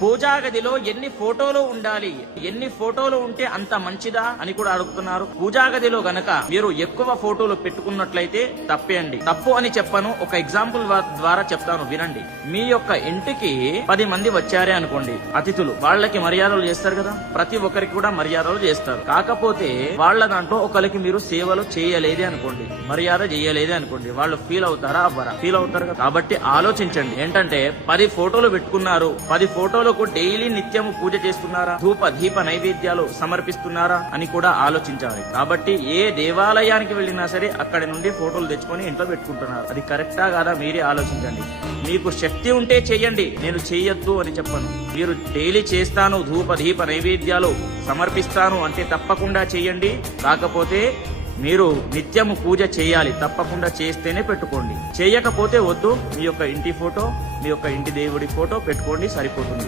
పూజా గదిలో ఎన్ని ఫోటోలు ఉండాలి, ఎన్ని ఫోటోలు ఉంటే అంత మంచిదా అని కూడా అడుగుతున్నారు. పూజా గదిలో గనక మీరు ఎక్కువ ఫోటోలు పెట్టుకున్నట్లయితే తప్పే అండి. తప్పు అని చెప్పను, ఒక ఎగ్జాంపుల్ ద్వారా చెప్తాను వినండి. మీ యొక్క ఇంటికి 10 మంది వచ్చారే అనుకోండి అతిథులు, వాళ్ళకి మర్యాదలు చేస్తారు కదా, ప్రతి ఒక్కరికి కూడా మర్యాదలు చేస్తారు. కాకపోతే వాళ్ళ దాంట్లో ఒకరికి మీరు సేవలు చేయలేదే అనుకోండి, మర్యాద చేయలేదే అనుకోండి, వాళ్ళు ఫీల్ అవుతారా అవ్వరా? ఫీల్ అవుతారు కదా. కాబట్టి ఆలోచించండి, ఏంటంటే 10 ఫోటోలు పెట్టుకున్నారు, 10 ఫోటోలకు డైలీ నిత్యము పూజ చేస్తున్నారా, ధూప దీప నైవేద్యాలు సమర్పిస్తున్నారా అని కూడా ఆలోచించాలి. కాబట్టి ఏ దేవాలయానికి వెళ్ళినా సరే అక్కడి నుండి ఫోటోలు తెచ్చుకొని ఇంట్లో పెట్టుకుంటున్నారు, అది కరెక్టా కాదా మీరే ఆలోచించండి. మీకు శక్తి ఉంటే చెయ్యండి, నేను చెయ్యొద్దు అని చెప్పను. మీరు డైలీ చేస్తాను, ధూప దీప నైవేద్యాలు సమర్పిస్తాను అంటే తప్పకుండా చెయ్యండి. కాకపోతే మీరు నిత్యము పూజ చేయాలి, తప్పకుండా చేస్తేనే పెట్టుకోండి. చేయకపోతే వద్దు. మీ యొక్క ఇంటి ఫోటో, మీ యొక్క ఇంటి దేవుడి ఫోటో పెట్టుకోండి, సరిపోతుంది.